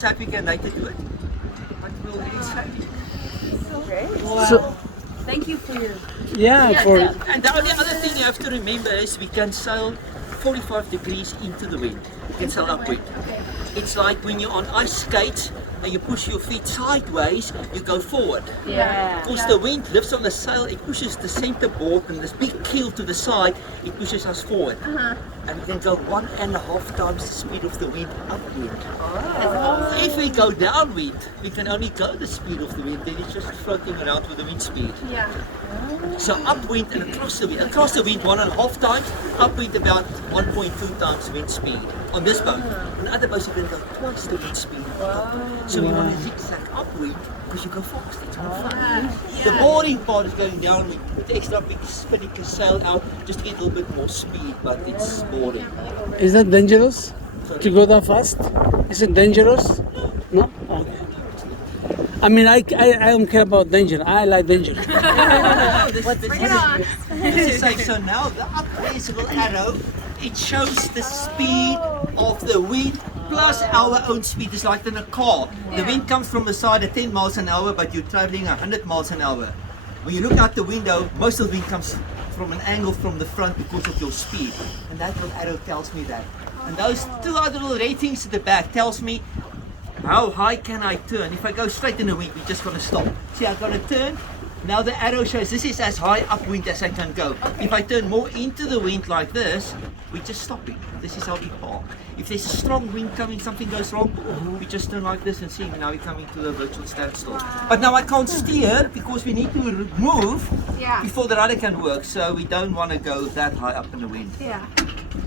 That we can later do it, but we'll read slightly. Wow. So- Thank you for your. Yeah, for And the only other thing you have to remember is we can sail 45 degrees into the wind. We can sail upwind. It's like when you're on ice skates and you push your feet sideways, you go forward. Yeah. Because the wind lifts on the sail, it pushes the center board and this big keel to the side, it pushes us forward. And we can go 1.5 times the speed of the wind upwind. If we go downwind, we can only go the speed of the wind, then it's just floating around with the wind speed. Yeah. So upwind and across the wind. Across the wind 1.5 times, upwind about 1.2 times wind speed on this boat. On other boats you can go twice the wind speed. So we want to zigzag upwind because you go fast, it's more fun. The boring part is going downwind with the extra big spinning sail out just to get a little bit more speed, but it's boring. is that dangerous to go that fast? Is it dangerous? No? Okay. I mean, I don't care about danger. I like danger. This is safe. So now the up visible arrow, it shows the speed of the wind plus our own speed. It's like in a car. The wind comes from the side at 10 miles an hour, but you're traveling 100 miles an hour. When you look out the window, most of the wind comes from an angle from the front because of your speed. And that little arrow tells me that. And those two other little ratings at the back tells me how high can I turn? If I go straight in the wind, we're just going to stop. See, I've got to turn. Now the arrow shows this is as high upwind as I can go. If I turn more into the wind like this, we're just stopping. This is how we park. If there's a strong wind coming, something goes wrong, we just turn like this and see, now we're coming to the virtual standstill. But now I can't steer because we need to move before the rudder can work. So we don't want to go that high up in the wind. Yeah.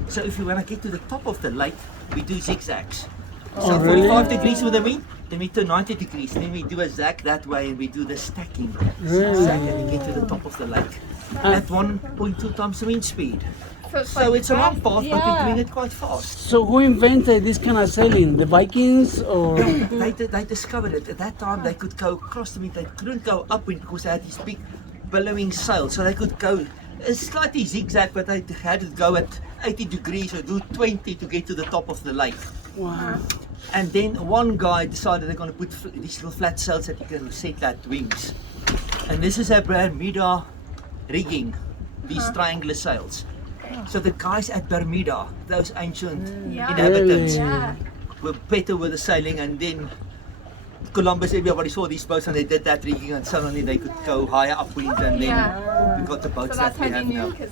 So if we want to get to the top of the lake, we do zigzags. Oh, So really? 45 degrees with the wind, then we turn 90 degrees, then we do a zag that way and we do the stacking. Really? Zag and we get to the top of the lake at 1.2 times the wind speed. So So it's a long path, but we're doing it quite fast. So who invented this kind of sailing? The Vikings or? They discovered it. At that time they could go across the wind, they couldn't go upwind because they had these big billowing sails. So they could go slightly zigzag, but they had to go at 80 degrees or do 20 to get to the top of the lake. Wow. And then one guy decided they're going to put these little flat sails that you can set like wings. And this is a Bermuda rigging, these triangular sails. So the guys at Bermuda, those ancient inhabitants, Really? were better with the sailing. And then Columbus, everybody saw these boats and they did that rigging, and suddenly they could go higher upwind, and then we got the So boats that's that we how they have knew now. because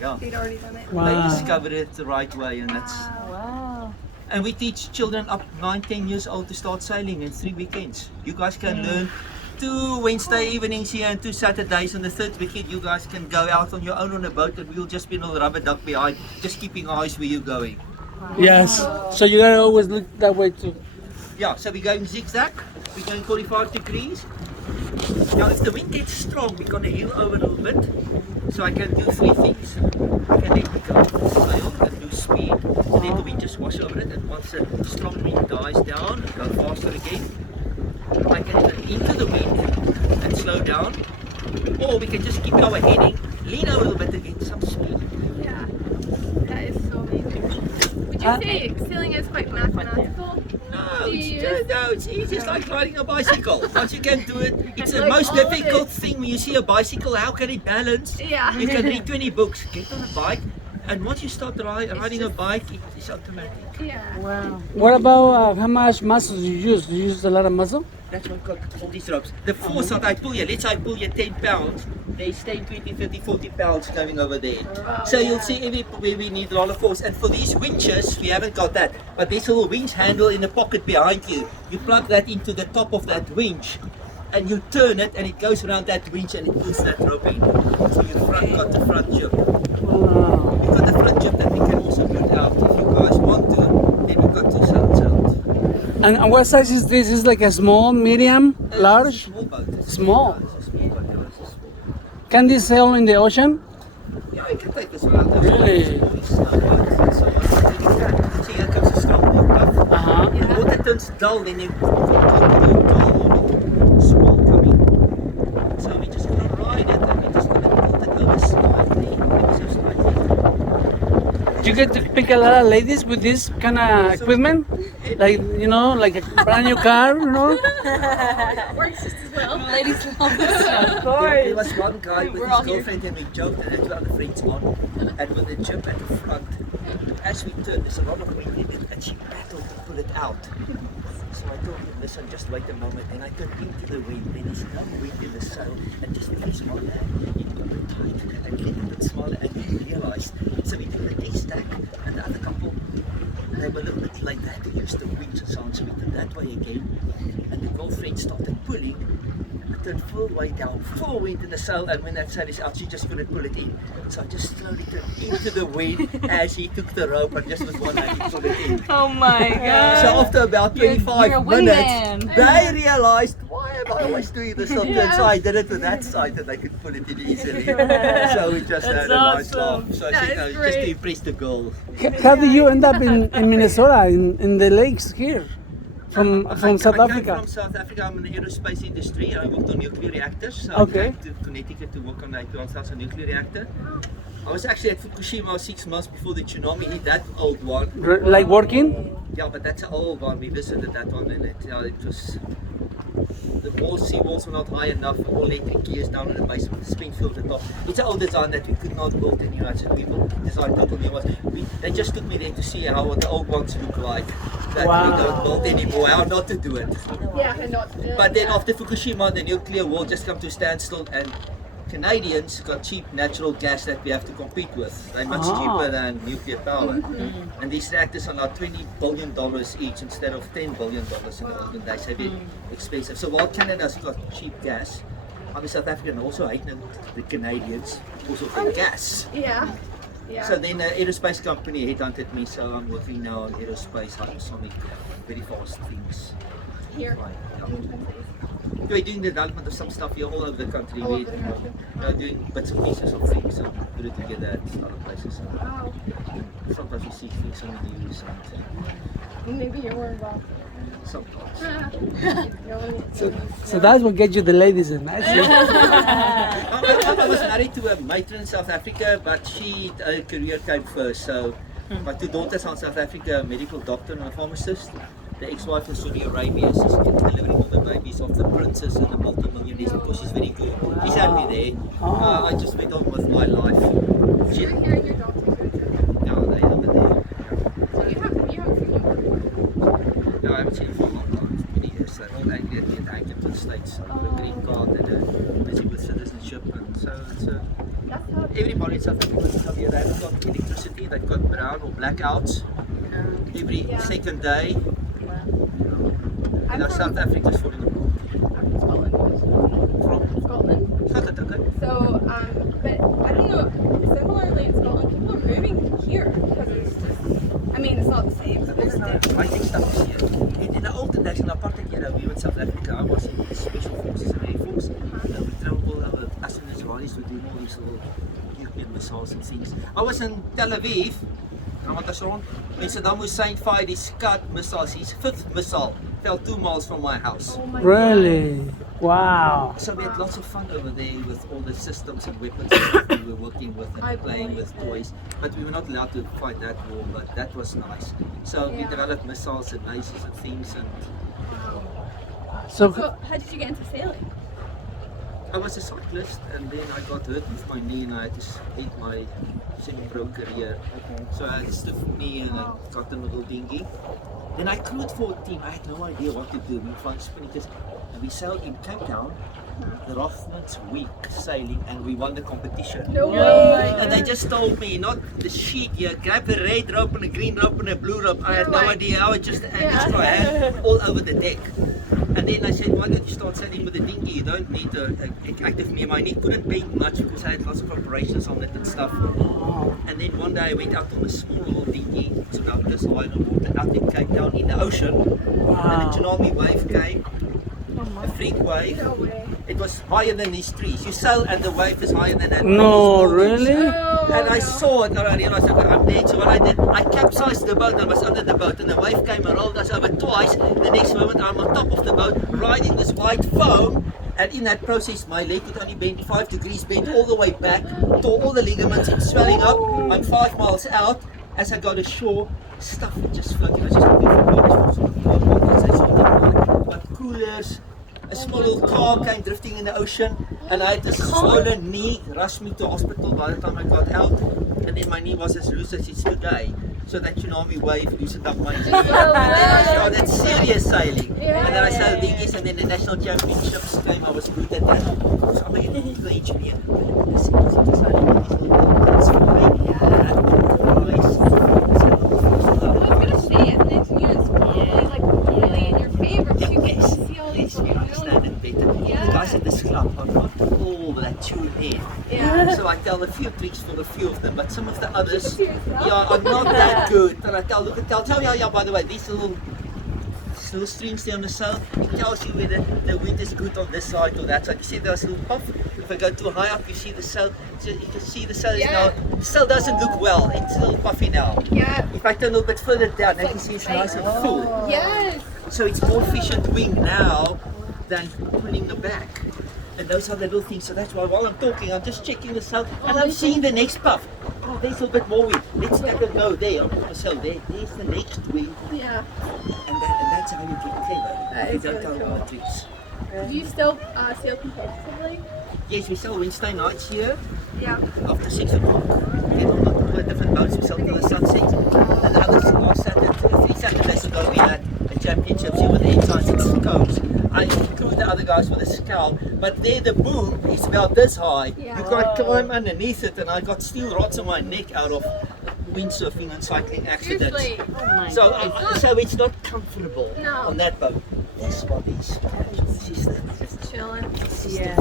Yeah. they'd already done it. Wow. They discovered it the right way, and that's. Wow. And we teach children up 9, 10 years old to start sailing in 3 weekends. You guys can learn 2 Wednesday evenings here and 2 Saturdays. On the 3rd weekend, you guys can go out on your own on a boat, and we'll just be in a little rubber duck behind, just keeping eyes where you're going. Yes. So you gotta always look that way too. Yeah, so we're going zigzag, we're going 45 degrees. Now if the wind gets strong, we're going to heel over a little bit. So I can do 3 things. I can let it go, sail and do speed, and then the wind just wash over it, and once the strong wind dies down, go faster again. I can enter into the wind and slow down, or we can just keep our heading, lean over a little bit and get some speed. Yeah. That is so amazing. Would you say sailing is quite mathematical? No, Do you use- it's easy. It's like riding a bicycle. Once you can do it, it's the like most all of difficult it. thing when you see a bicycle. How can it balance? Yeah. You can read 20 books, get on a bike, and once you start riding a bike, it's automatic. Yeah. Wow. What about how much muscle you use? Do you use a lot of muscle? That's why I've got all these ropes. The force that I pull you, let's say I pull you 10 pounds, there's 10, 20, 30, 40 pounds going over there. So you'll see everywhere we need a lot of force. And for these winches, we haven't got that. But there's a little winch handle in the pocket behind you. You plug that into the top of that winch, and you turn it, and it goes around that winch, and it pulls that rope in. So you've got the front jib. Wow. We've got the front jib that we can also put out if you guys want to. Then we've got 2 sails out. And what size is this? Is like a small, medium, large? Small boat. Small. It's a small boat. Yeah, it's a small boat. Can this sail in the ocean? Yeah, you can take this one out. Really? See, here comes a strong wind puff. Uh-huh. When the water turns dull, then you dull or small coming. So we just gonna ride it, and we're just gonna tilt it over slightly, ever so slightly. you get to pick a lot of ladies with this kind of equipment? Like, you know, like a brand new car, you know? Works just as well. Ladies love this. Of There course. was one guy with We're his all here. girlfriend and we joked and two other friends on. And with the chip at the front, as we turned, there's a lot of wind in it and she battled to pull it out. So I told him, listen, just wait a moment. And I turned into the wind, then there's no wind in the sail. And just very small hand, he pulled it tight and get it a bit smaller and he realized. So we did the next stack and the other couple, they were a little bit like that to use the wings and so on. So we did that way again. And the girlfriend started pulling. I turned full way down, full wind in the sail, and when that sail is out, she just couldn't pull it in. So I just slowly turned into the wind as he took the rope and just with one hand he pulled it in. Oh my god. So after about You're- 25 you're a minutes, wingman. they realized, why am I always doing this something? Yeah. So I did it with that side and they could pull it in easily. So we just had a nice awesome. laugh. So I That think is just to great. impress the girl. How did you end up in Minnesota, in the lakes here, from South I Africa? came from South Africa. I'm in the aerospace industry. I worked on nuclear reactors. So Okay. I came to Connecticut to work on the 12,000 nuclear reactor. I was actually at Fukushima 6 months before the tsunami hit that old one. Like working? Yeah, but that's an old one. We visited that one and it was the walls, sea walls were not high enough. All electric gears down in the basement, the spin field at the top. It's an old design that we could not build in the United States. People designed total new ones. They just took me there to see how what the old ones look like. That Wow. we don't build anymore. How not to do it. Yeah, and not to do it. But then after Fukushima, the nuclear war just come to a standstill, and Canadians got cheap natural gas that we have to compete with. They're much Ah. cheaper than nuclear power. And these reactors are now $20 billion each instead of $10 billion in the olden days. They're very expensive. So while Canada's got cheap gas, I'm in South Africa and also hate the Canadians also for gas. Yeah. Yeah. So then an aerospace company headhunted me, so I'm working now on aerospace, hypersonic, very fast things. Here. Yeah. in the Twin Cities. We're doing development of some stuff here all over the country. All We're over the country. doing bits and pieces of things and put it together at other places. Wow. Sometimes we see things on the news and Maybe you were involved. sometimes. No one So that's what gets you the ladies in. I see. I was married to a matron in South Africa, but her career came first. So my two daughters are in South Africa, a medical doctor and a pharmacist. The ex-wife in Saudi Arabia is delivering all the babies of the princes and the multi-millionaires because she's very good. He's happy there. I just went on with my life. She, You're here and your daughter's here too. no, they over there. So you haven't seen them. No, I haven't seen him for a long time. It's many years. They're all angry at me and I came to the States. So I'm a green card and busy with citizenship. And so it's That's how everybody in South Africa is here. They haven't got electricity. They've got brown or blackouts every Yeah. second day. I'm And South Africa's falling apart. I'm from Scotland. From Scotland. okay. So, but I don't know, similarly in Scotland, people are moving here because it's just, I mean, it's not the same, but there's different. I think stuff is here. In the olden days, in apartheid era, we were in South Africa. I was in the special forces and air force. We traveled all over. Us and Israelis were doing all these little nuclear missiles and things. I was in Tel Aviv. Ramatasron. When Saddam Hussein fired his Scud missiles, his fifth missile fell 2 miles from my house. Oh my Really? Wow. So we had lots of fun over there with all the systems and weapons and stuff we were working with and I playing with believe it. toys. But we were not allowed to fight that war, but that was nice. So we Yeah. developed missiles and lasers and things, and So, So, how did you get into sailing? I was a cyclist and then I got hurt with my knee and I had to end my semi-pro career. So I had a stiff knee and I got a little dinghy. Then I crewed for a team. I had no idea what to do. We found spinners and we sailed in Cape Town, the Rothmans Week sailing, and we won the competition. No way. And they just told me, not the sheet here, grab a red rope and a green rope and a blue rope. I had You're no like- idea. I was just an extra hand all over the deck. And then I said, why don't you start sailing with a dinghy? You don't need a active knee. My knee couldn't bend much because I had lots of operations on it and stuff. And then one day I went out on a small little dinghy, so now this line of water out in Cape Town in the ocean. And a tsunami wave came, a freak wave. No way. It was higher than these trees. You sail and the wave is higher than that. no, These buildings. really? And I saw it and I realized okay, I'm dead. So what I did, I capsized the boat. I was under the boat and the wave came and rolled us over twice. The next moment I'm on top of the boat riding this white foam. And in that process, my leg could only bend 5 degrees, bent all the way back, tore all the ligaments, it's swelling up. I'm 5 miles out. as I got ashore, stuff was just floating. I was just looking for boats, but coolers. A small little car came drifting in the ocean, and I had this swollen knee, rushed me to hospital by the time I got out, and then my knee was as loose as it's today. So that tsunami wave loosened up my knee. And then I started serious sailing. And then I sailed dinghies, and then the national championships came. I was good at that. So I'm an engineer. It's easy to sail in these little boats. It's fine. I was gonna say, as an engineer, it's probably like really in your favor because you get to see all these, I understand it better. The guys at this club are not all that tuned in. Yeah. So I tell a few tricks for a few of them, but some of the others Keep it to yourself. are not that good. And I tell, tell me, by the way, these little streams there on the south, it tells you whether the wind is good on this side or that side. You see there's a little puff. If I go too high up, you see the sail. So you can see the sail is now. The sail doesn't look well. It's a little puffy now. Yeah. If I turn a little bit further down, now you can see it's nice and full. Yes. So it's more efficient wing now than pulling the back. And those are the little things. So that's why while I'm talking, I'm just checking the sail and I'm seeing the next puff. Oh, there's a little bit more wind. Let's let it go there. I'll put my sail there. There's the next wind. Yeah. And that's how you get clever. That You is don't really go cool. on tricks. Do you still sail competitively? Yes, we sail Wednesday nights here Yeah. after 6 o'clock. Then on the different boats we sail till the sunset. And the other last Saturday, 3 Saturdays ago, we had a championship here with the ensigns and scows. I include the other guys with a scow, but there the boom is about this high. Yeah. You got to climb underneath it, and I got steel rods on my neck out of windsurfing and cycling accidents. Seriously. Oh my So, God. so it's not comfortable No. on that boat. This one is. This is the. Just chilling. Yeah.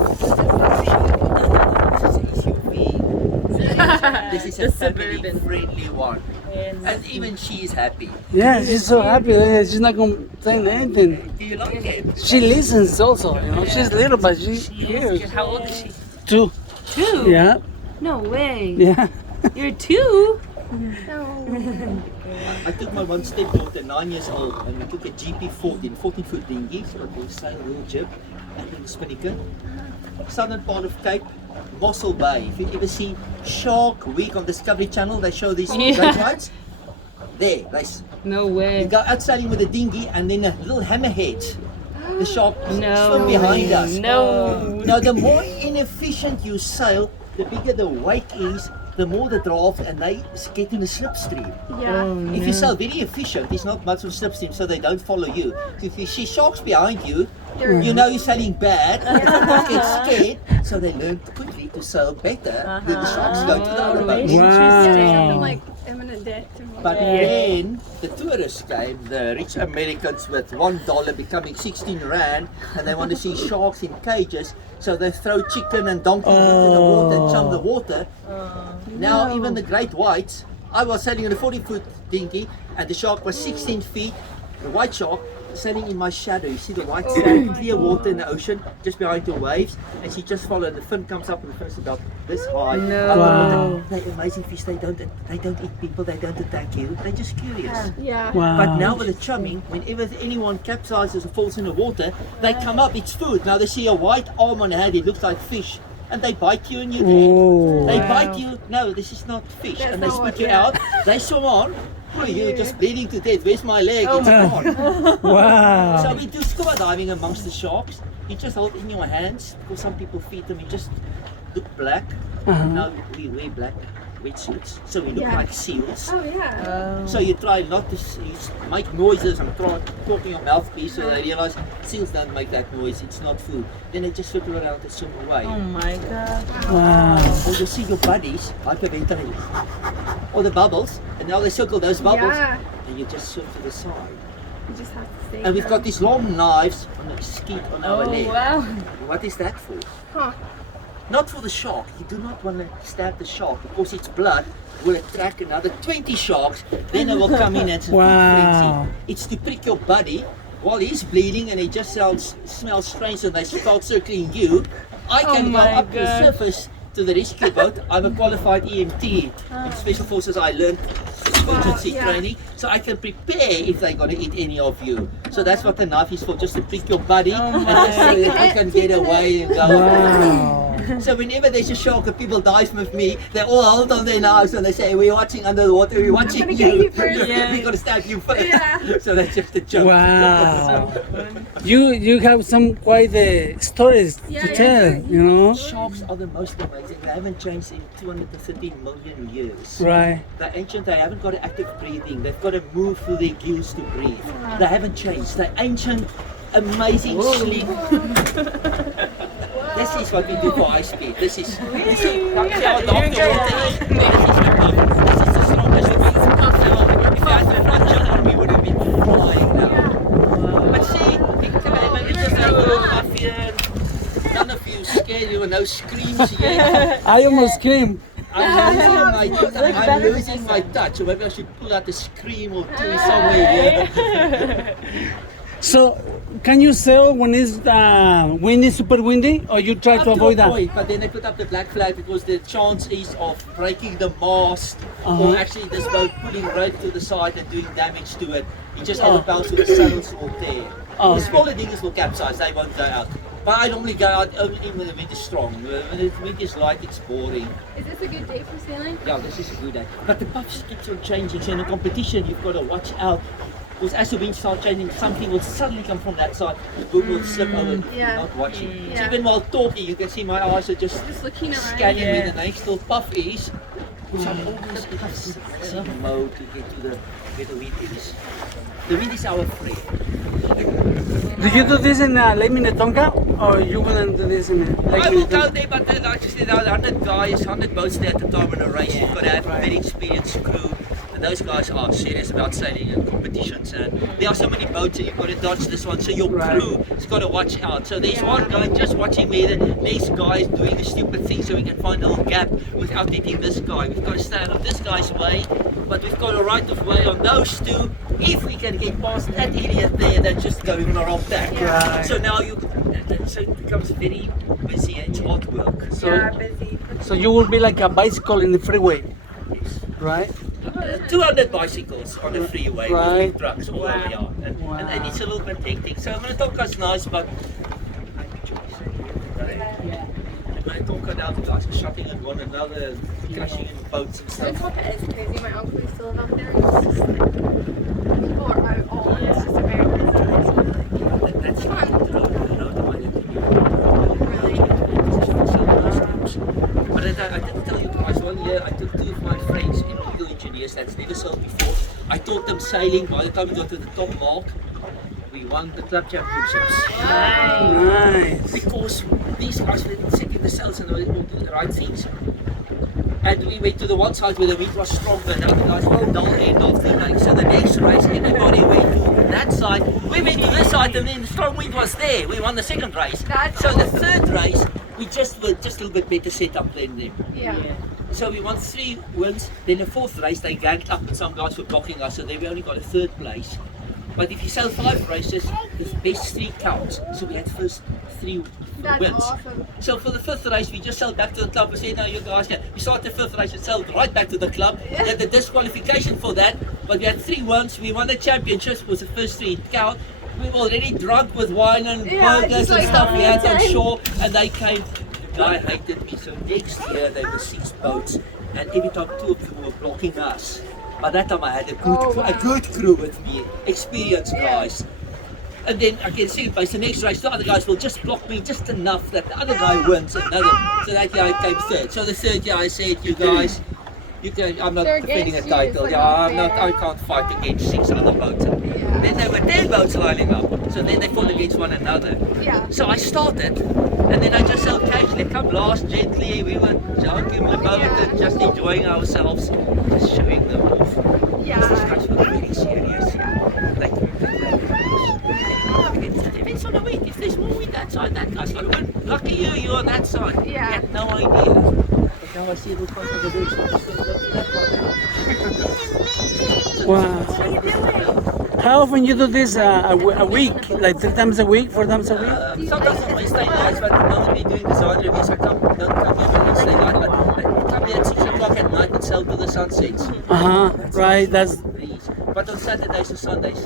This is an SUV. This is a The family-friendly one, And and even she is happy. Yeah, she's so happy. She's not complaining anything. Do you like it? She listens also, you know. She's little, but she hears. How old is she? 2. 2? Yeah, No way. yeah. You're 2? No. I took my one stepdaughter, 9 years old, and we took a GP14, 14-foot dinghy, so it was sail real jib, and in Spinnaker. Southern part of Cape, Mossel Bay. If you ever see Shark Week on Discovery Channel, they show these Yeah. great whites. There, No you way. go out sailing with a dinghy, and then a little hammerhead. The shark No. swim behind us. No. Now, the more inefficient you sail, the bigger the wake is, the more the draft, and they get in a slipstream. Yeah. If you sail very efficient, there's not much of a slipstream, so they don't follow you. So if you see sharks behind you, You're- you know you're sailing bad, and people get scared, so they learn quickly to sail better when the sharks go to the other boats. Yeah, Wow. something like imminent death. But then the tourists came, the rich Americans with $1 becoming 16 rand, and they want to see sharks in cages, so they throw chicken and donkey into the water and chum the water. Now even the great whites, I was sailing in a 40-foot dinghy, and the shark was 16 feet, the white shark, sailing in my shadow. You see the white sand, clear water in the ocean, just behind the waves, and she just followed. The fin comes up, and the fin is about this high. No. Out of the Wow. water. They're amazing fish. They don't eat people. They don't attack you. They're just curious. Yeah. Wow. But now with the chumming, whenever anyone capsizes or falls in the water, they come up. It's food. Now they see a white arm on a head. It looks like fish, and they bite you and you're dead. Oh. They bite you. No, this is not fish, That's and they not spit what- you yeah. out. They swim on. Oh, you're just bleeding to death. Where's my leg? Oh It's my gone. Wow. So we do scuba diving amongst the sharks. You just hold it in your hands, because some people feed them. You just look black. Uh-huh. Now we wear black wetsuits, so we look Yeah. like seals. Oh yeah. So you try not to make noises. I'm talking on mouthpiece, so they realize seals don't make that noise. It's not food. Then they just circle around and swim away. Oh my God. Wow. Or you see your buddies, hyperventilate, or the bubbles, and now they circle those bubbles, Yeah. and you just swim to the side. You just have to stay. And we've got calm. these long knives on the skeet on our Oh leg. wow. What is that for? Huh. Not for the shark. You do not want to stab the shark, because its blood will attract another 20 sharks. Then it will come in and it's a Wow. frenzy. It's to prick your buddy while he's bleeding and he just smells strange, and they start circling you. I Oh can go my up the God. surface to the rescue boat. I'm a qualified EMT in Special Forces. I learned emergency yeah. training, so I can prepare if they're going to eat any of you. So that's what the knife is for, just to prick your buddy, and just so that you can get away and go. Wow. So whenever there's a shark and people dive with me, they all hold on their knives and they say, "We're watching under the water. We're watching gonna get you first." Yeah. We're gonna stab you first." Yeah. So that's just a joke. Wow. You have some quite stories Yeah, to yeah, tell, yeah. you know? Sharks are the most amazing. They haven't changed in 230 million years. Right. They're ancient, they haven't got active breathing. They've got to move through their gills to breathe. They haven't changed. They're ancient, amazing sleep. This is what we do for high speed. This is see how dark the water is. This is the strongest wind. If I had the front we would have been flying now. But see, none of you scared, there were no screams yet. I almost screamed. I'm losing my touch, so maybe I should pull out a scream or two somewhere here. So, can you sail when it's windy, super windy, or you try Up to a avoid that? point, but then they put up the black flag because the chance is of breaking the mast or actually this boat pulling right to the side and doing damage to it. You just have a bounce with the sails will tear. Oh. The smaller diggers will capsize, they won't go out. But I normally go out only when the wind is strong. When the wind is light, it's boring. Is this a good day for sailing? Yeah, this is a good day. But the puffs keeps on changing. So in a competition, you've got to watch out. Because as the wind starts changing, something will suddenly come from that side. The boom will slip over. Yeah. Not watching. So Yeah. even while talking, you can see my eyes are just Just looking around. scanning where the next little puff is. Which I'm always in mode to get to where the wind is. The wind is our friend. Do you do this in Lake Minnetonka, or you wouldn't do this in Lake I will go Minnetonka? there, but then, like I said, there are 100 guys, 100 boats there at the time in a race. You've got to have a very experienced crew. And those guys are serious about sailing and competitions. And there are so many boats and you've got to dodge this one. So your crew has got to watch out. So there's one guy just watching me. The next guy is doing a stupid thing so we can find a little gap without hitting this guy. We've got to stand on this guy's way, but we've got a right of way on those two. If we can get past that idiot there that's just going on the wrong tack. Right. So now so it becomes very busy and it's hard work. Yeah, busy. So you will be like a bicycle in the freeway, right? 200 bicycles on the freeway Right. with trucks all over here. And it's a little bit hectic. So Minnetonka's nice, but I enjoy sailing. Minnetonka now, the guys are shutting at one another, crashing in boats and stuff. Minnetonka is crazy. My uncle used to live out there. It's just like people are out all over. It's just a very busy place. That's Fun. the road the way But I didn't tell you guys, 1 year I took 2 of my friends, illegal engineers that's never sailed before. I taught them sailing. By the time we got to the top mark, we won the club championships. Nice. Because these guys were setting the sails and they were all doing the right things. And we went to the one side where the wind was stronger and the other guys were the dull end of the lake. So the next race, everybody went to that side. We went to this side and then the strong wind was there. We won the second race. That's So the third race, we just were just a little bit better set up than them. Yeah. So we won 3 wins. Then the fourth race, they ganked up and some guys were blocking us, so they only got a 3rd place. But if you sail 5 races, the best 3 counts. So we had first 3 That's wins. awesome. So for the 5th race, we just sailed back to the club and said, "No, you guys can." We started the 5th race and sailed right back to the club. We had the disqualification for that, but we had 3 wins. We won the championships. Was the first 3 count. We were already drunk with wine and Yeah, burgers just and like stuff we had on time. shore, and they came. The guy hated me, so next year there were 6 boats, and every time 2 of them were blocking us. By that time I had a good crew with me, experienced guys. And then I get second place. The next race, the other guys will just block me just enough that the other guy wins another. So that guy came 3rd. So the 3rd year I said, "You guys, you can. I'm not They're defending a against you, it's title. like Yeah, not I'm not. fair." I can't fight against 6 other boats." Yeah. Then there were 10 boats lining up. So then they fought against one another. Yeah. So I started, and then I just said, "Occasionally come last gently." We were joking about it and just enjoying ourselves, just showing them off. Yeah. These guys were really serious. Like, it depends on the wind. If there's more wind that side, that guy's got to win. Lucky you, you're on that side. Yeah. I had no idea. But now I see it will come to the bridge. Wow. How often you do this a week? Like 3 times a week, 4 times a week? Sometimes on Wednesday nights, but the moment we're doing design reviews, I don't come here on Wednesday night. I come here at 6 o'clock at night and sail to the sunsets. Right. That's But on Saturdays and Sundays,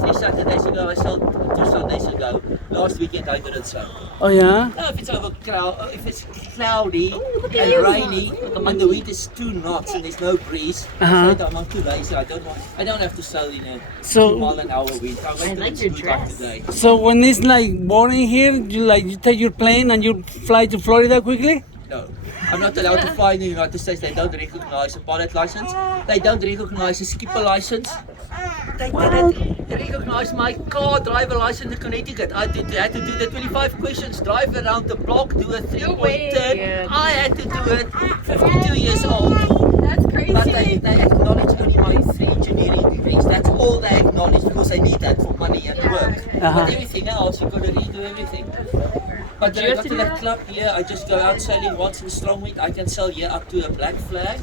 3 Saturdays ago, I sailed 2 Sundays ago, Last weekend I didn't sail. Oh yeah. No, if it's cloudy and rainy and the wind is 2 knots and there's no breeze, I'm too lazy. I don't have to sail in a So- 2-mile-an-hour wind. I wait till like it's your good like dress. today. So when it's like boring here, you take your plane and you fly to Florida quickly? No, I'm not allowed to fly in the United States. They don't recognize a pilot license. They don't recognize a skipper license. They didn't recognize my car driver license in Connecticut. I had to do the 25 questions, drive around the block, do a 3-point turn. Yeah. I had to do it. 52 years old. That's crazy. But they acknowledge only my 3 engineering degrees. That's all they acknowledge because they need that for money and work. But everything else, you've got to redo everything. But when you I have got to to do the that? club here, I just go out sailing once in strong wind. I can sail here up to a black flag.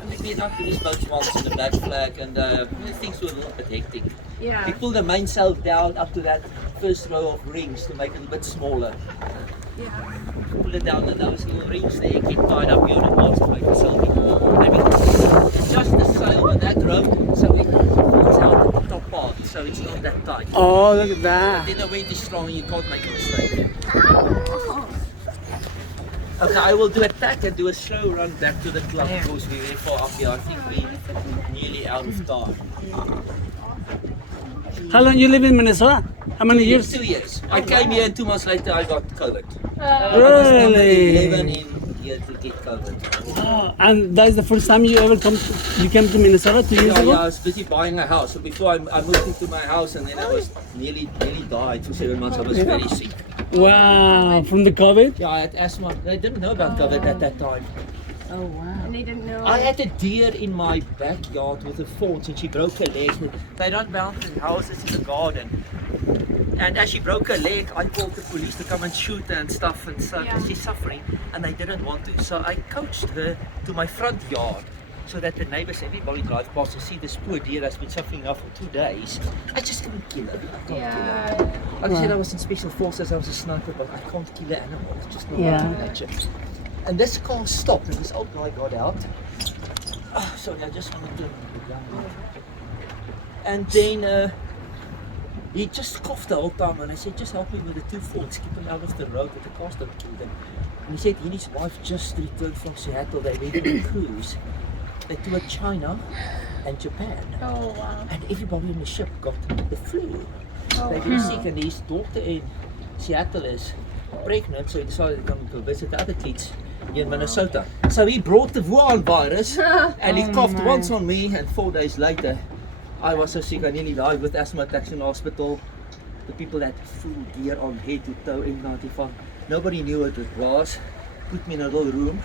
And we get up to this boat once in the black flag, and things were a little bit hectic. Yeah. We pull the mainsail down up to that first row of rings to make it a bit smaller. Yeah. Pull it down, and those little rings there get tied up here on the mast to make the sail big more. I mean, adjust the sail with that rope so it falls out at the top part, so it's not that tight. Oh, look at that. Then the wind is strong and you can't make a mistake. Okay, I will do a tack and do a slow run back to the club because we're very far up here. I think we're nearly out of time. How long you live in Minnesota? How many years? 2 years. I came here and 2 months later I got COVID. Really? 11 in here to get COVID. Oh, and that's the first time you ever you came to Minnesota 2 years Yeah, ago? I was busy buying a house. So before I moved into my house and then I was nearly died for 7 months. I was very sick. Wow, from the COVID? Yeah, I had asthma. They didn't know about COVID at that time. Oh wow. And they didn't know. I had a deer in my backyard with a fawn and she broke her leg. They run mountain houses in the garden. And as she broke her leg, I called the police to come and shoot her and stuff, and so she's suffering and they didn't want to. So I coached her to my front yard so that the neighbors, everybody drive past and see this poor deer that's been suffering now for 2 days. I just couldn't kill her. I can't kill her. Like I said, I was in special forces, I was a sniper, but I can't kill an animal. It's just not Yeah. my nature. And this car stopped and this old guy got out. Oh, sorry, I just wanted to and then he just coughed the whole time and I said, just help me with the 2 fawns, keep him out of the road that the cars don't kill them. And he said he and his wife just returned from Seattle, they went on a cruise. They toured China and Japan. Oh wow. And everybody on the ship got the flu. They were sick and his daughter in Seattle is pregnant, so he decided to come and go visit the other kids here in Minnesota. So he brought the Wuhan virus and he coughed once on me and 4 days later I was so sick I nearly died with asthma attacks in the hospital. The people had full gear on head to toe N95. Nobody knew what it was. Put me in a little room,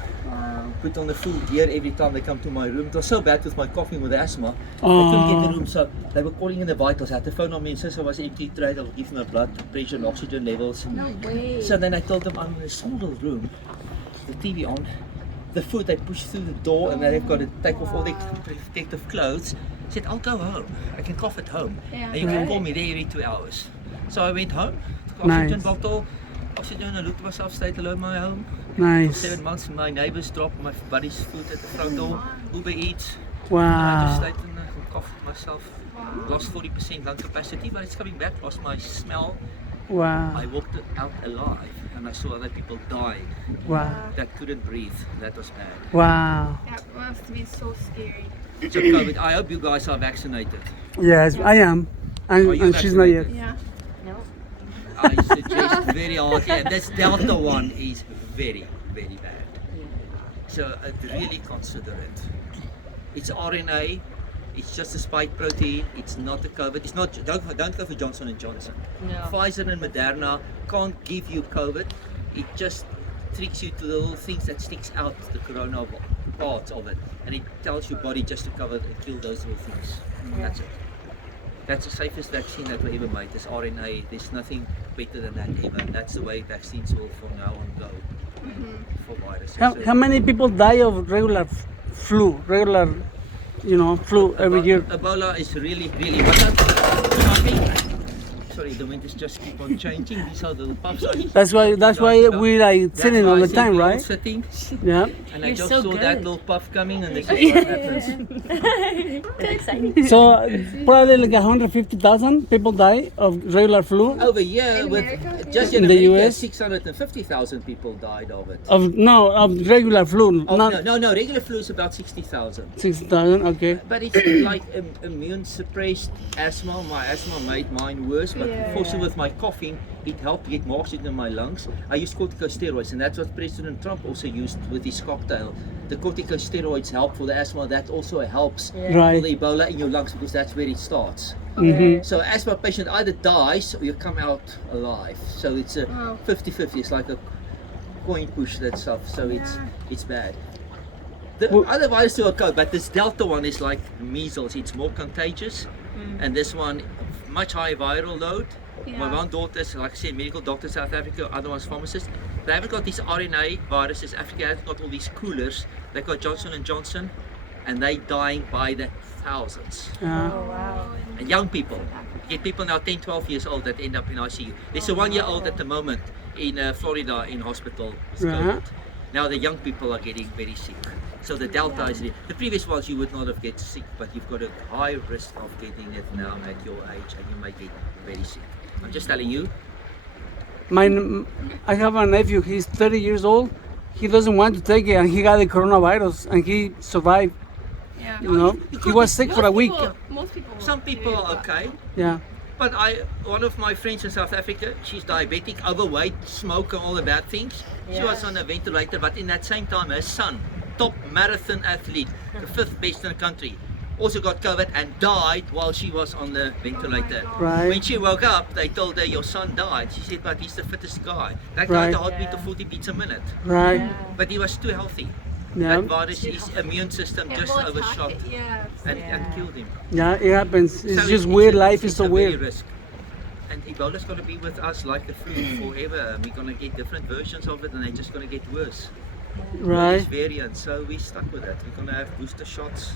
put on the full gear every time they come to my room. It was so bad with my coughing with asthma. I couldn't get the room, so they were calling in the vitals. I had to phone on me and since I was empty, tried to give them blood pressure and oxygen levels. No way. So then I told them I'm in a small little room, the TV on, the food they push through the door and they've got to take off all their protective clothes. I said, I'll go home. I can cough at home. Yeah. And you can call me there every 2 hours. So I went home, took oxygen Nice. bottle, oxygen, I looked at myself, stayed alone in my home. Nice. 7 months, my neighbors dropped my buddy's food at the front door, Uber Eats. I just Wow. stayed in there and coughed myself. Lost 40% lung capacity, but it's coming back. Lost my smell. Wow. I walked out alive and I saw other people dying Wow. that couldn't breathe. That was bad. Wow. That must have been so scary. So COVID, I hope you guys are vaccinated. Yes, I am. Are you And she's not yet. vaccinated? Yeah. I suggest very hard. Yeah, this Delta one is very, very bad. So really consider it. It's RNA. It's just a spike protein. It's not a COVID. It's not. Don't go for Johnson and Johnson. No. Pfizer and Moderna can't give you COVID. It just tricks you to the little things that sticks out the corona parts of it, and it tells your body just to cover and kill those little things. That's it. That's the safest vaccine that we ever made. Is RNA. There's nothing better than that ever. That's the way vaccines will from now on go for viruses. How many people die of regular flu? Regular, flu every year? Ebola is really, really. But I think sorry, the winters just keep on changing. These are the little puffs. That's why we like That's sitting why all I the said time, we're all right? Sitting, Yeah. and I You're just so saw that good. little puff coming, and this is what happens. So probably like 150,000 people die of regular flu. Over here, In with America? just In in the America, US? 650,000 people died of it. Of regular flu, Oh, not no, regular flu is about 60,000. 60,000. Okay. But it's like immune suppressed asthma. My asthma made mine worse, but Yeah. also with my coughing, it helped get more oxygen in my lungs. I used corticosteroids, and that's what President Trump also used with his cocktail. The corticosteroids help for the asthma. That also helps for Right. the Ebola in your lungs because that's where it starts. Mhm. So asthma patient either dies or you come out alive. So it's a Wow. 50-50. It's like a coin push, that stuff. So it's bad. The Well- other viruses are okay, but this Delta one is like measles. It's more contagious, and this one much higher viral load. My Yeah. one daughter is, like I said, medical doctor in South Africa. Other one's pharmacist. They haven't got these RNA viruses. Africa has got all these coolers. They got Johnson and Johnson, and they dying by the thousands. And young people. You get people now 10, 12 years old that end up in ICU. There's a 1-year-old at the moment in Florida in hospital with COVID. Now the young people are getting very sick. So the Delta is the previous ones you would not have get sick, but you've got a high risk of getting it now at your age, and you may get very sick. I'm just telling you. I have a nephew. He's 30 years old. He doesn't want to take it, and he got the coronavirus, and he survived. Yeah. You know, he was sick for a week. Most people. Some people are okay. Yeah. But one of my friends in South Africa, she's diabetic, overweight, smoker, all the bad things. She was on a ventilator, but in that same time, her son, top marathon athlete, the 5th best in the country, also got COVID and died while she was on the ventilator. Right. When she woke up, they told her, your son died. She said, but he's the fittest guy. That guy Right. had a heartbeat of 40 beats a minute. Right. But he was too healthy. Yeah. That virus, his immune system It just will attack overshot it, yeah. and killed him. Yeah, it happens. It's So just weird. Life it's is so a very weird. risk. And Ebola's going to be with us like the flu forever. We're going to get different versions of it, and they're just going to get worse. Right. These variants, so we're stuck with that. We're going to have booster shots.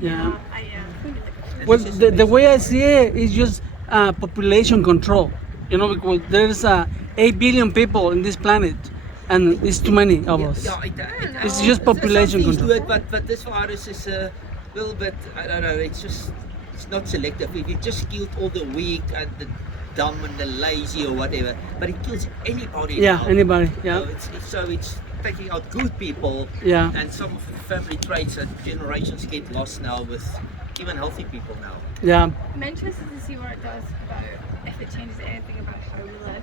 Yeah. And Well, this is the way I see it is just population control. You know, because there's 8 billion people in this planet, and it's too many of us. It's just population some things control. to it, but this virus is a little bit, I don't know, it's not selective. If you just killed all the weak and the dumb and the lazy or whatever, but it kills anybody Yeah, now. anybody. You know, Yeah. it's taking out good people, Yeah. and some of the family traits that generations get lost now with even healthy people now. Yeah. I'm interested to see what it does about if it changes anything about how we live.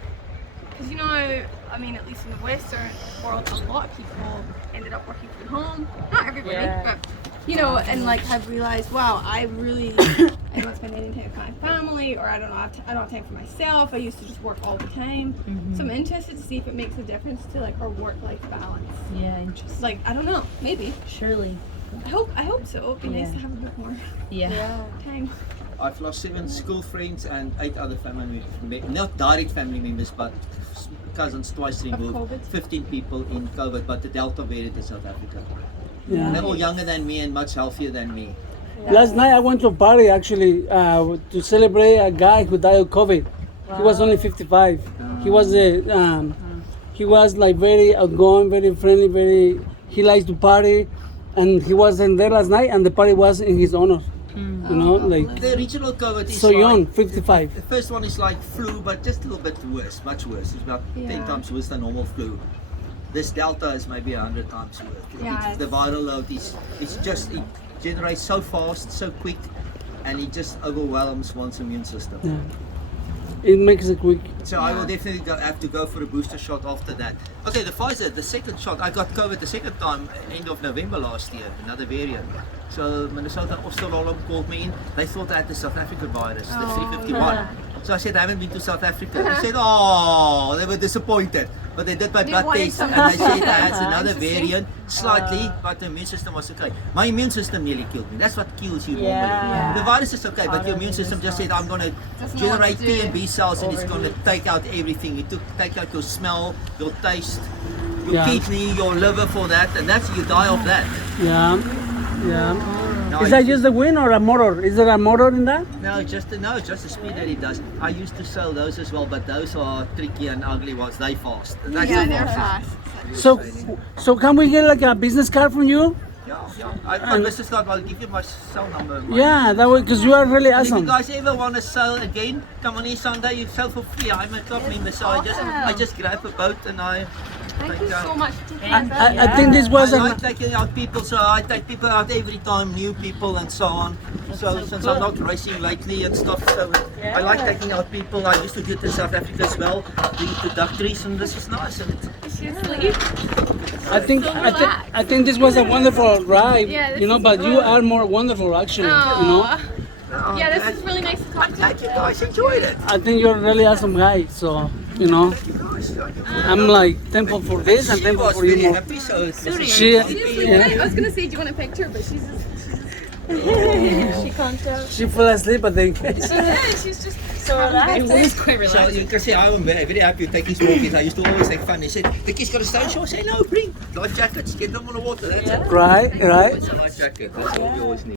Because you know, I mean, at least in the Western world, a lot of people ended up working from home. Not everybody, but you know, and like have realized, wow, I don't spend any time with my family, or I don't have time for myself. I used to just work all the time. So I'm interested to see if it makes a difference to like our work-life balance. Yeah, interesting. Like I don't know, maybe. Surely. I hope so. It'd be nice Yeah. to have a bit more Yeah. time. I've lost 7 school friends and 8 other family members, not direct family members, but cousins twice removed. COVID? 15 people in COVID, but the Delta variant in South Africa. Yeah. They're all younger than me and much healthier than me. Last night I went to a party actually to celebrate a guy who died of COVID. He was only 55. He was like very outgoing, very friendly, he likes to party, and he wasn't there last night, and the party was in his honor. You know, like The original COVID is so like, young, 55. The first one is like flu, but just a little bit worse, much worse. It's about 10 Yeah. times worse than normal flu. This Delta is maybe 100 times worse. Yeah, The viral load is, it generates so fast, so quick, and it just overwhelms one's immune system. Yeah. It makes it quick. So I will definitely have to go for a booster shot after that. Okay, the Pfizer, the second shot, I got COVID the second time, end of November last year, another variant. So Minnesota Australorm called me in. They thought I had the South African virus, the 351. So I said, I haven't been to South Africa. They said, oh, they were disappointed. But they did my blood wanted test and something. they said I had another Interesting. variant, slightly, but the immune system was okay. My immune system nearly killed me. That's what kills you normally. Yeah. The virus is okay, but your immune system just said, I'm going to Doesn't know what generate to T do. and B cells and it's going to take out everything. It take out your smell, your taste, your Yeah. kidney, your liver for that, and that's you die of that. Yeah. Yeah. No, Is that just the wind or a motor? Is there a motor in that? No, just the speed that it does. I used to sell those as well, but those are tricky and ugly ones. They fast. That's Yeah, the they're fastest. fast. So can we get like a business card from you? Yeah. My business card, I'll give you my cell number. Yeah, that way, because you are really And if you awesome. guys ever want to sell again, come on in Sunday. You sell for free. I'm a club member, so I just grab a boat and I. Thank you so much for taking us out. I think this was I an. like taking out people, so I take people out every time, new people and so on. So since I'm not racing lately and stuff, so I like taking out people. I used to do it in South Africa as well, doing introductories, and this is nice. And Seriously. I think this was a wonderful ride, Yeah, this you know, is but you fun. are more wonderful actually, you know. Aw. Yeah, this is really nice to talk I'm to glad you you. guys enjoyed it. I think you're a really awesome guy, so, you know, I'm like thankful for this and She thankful was for you really more. happy, so it was a She- I was gonna say, do you want a picture? But she's just. She can't tell. She fell asleep, I think. She's just So relaxed. It was quite So you can see I'm very happy with taking small kids. I used to always make fun. They said, the kids got a stone show. I say, no, bring life jackets, get them on the water. That's it. Right. It's a life jacket. That's all we always need.